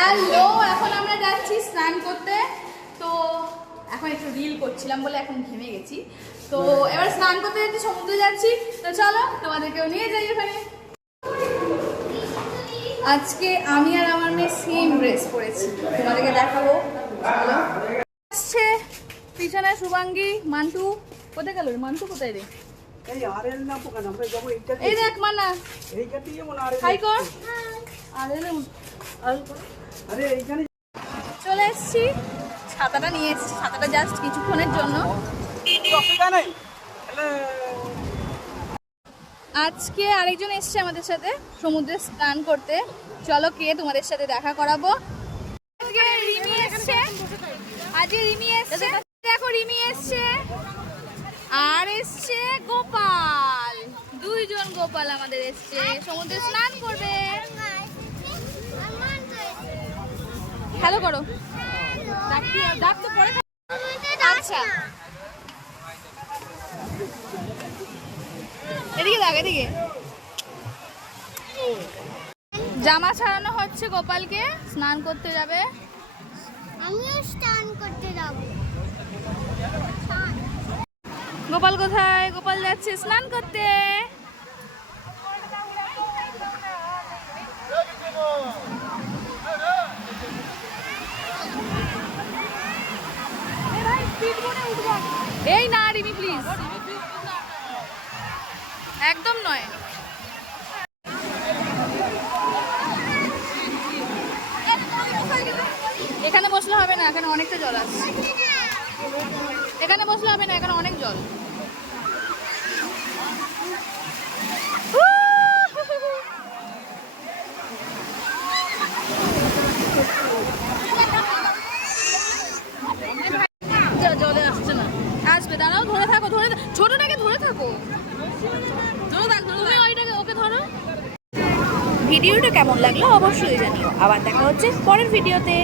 Hello, এখন আমরা যাচ্ছি স্নান করতে। তো এখন একটু রিল করছিলাম বলে এখন ঘেমে গেছি। তো এবার স্নান করতে যাচ্ছি, সমুদ্রে যাচ্ছি। তো চলো তোমাদেরকেও নিয়ে যাই ওখানে। আজকে আমি আর আমার মেয়ে সেম ড্রেস পরেছি, তোমাদেরকে দেখাবো। চলো। আসছে পিছনে শুভাঙ্গী, মান্টু। কোথায় গেল রে? মান্টু কোথায় রে? এই দেখ মানা, হাই কর। চলে এসছি, ছাতাটা নিয়ে এসছি। ছাতাটা জাস্ট কিছুক্ষণের জন্য। আজকে আরেকজন এসছে আমাদের সাথে সমুদ্রে স্নান করতে। চলো কে তোমাদের সাথে দেখা করাবো। আজকে রিমি এসছে, দেখো রিমি এসছে, আর এসছে গোপাল। দুইজন গোপাল আমাদের এসছে, সমুদ্রে স্নান করবে। হ্যালো করো। ডাক তো পরে। আচ্ছা এদিকে দেখ, এদিকে। জামা ছাড়ানো হচ্ছে, গোপালকে স্নান করতে যাবে। আমিও স্নান করতে যাব। গোপাল কোথায়? গোপাল যাচ্ছে স্নান করতে। এই না রিমি প্লিজ, একদম নয়। এখানে বসলে হবে না, এখানে অনেকটা জল আছে। এখানে বসলে হবে না, এখানে অনেক জল। জলে আসছে না, আসবে। দাঁড়াও, ধরে থাকো, ছোটটাকে ধরে থাকো। তুমি ওইটাকে, ওকে ধরো। ভিডিওটা কেমন লাগলো অবশ্যই জানিও। আবার দেখা হচ্ছে পরের ভিডিওতে।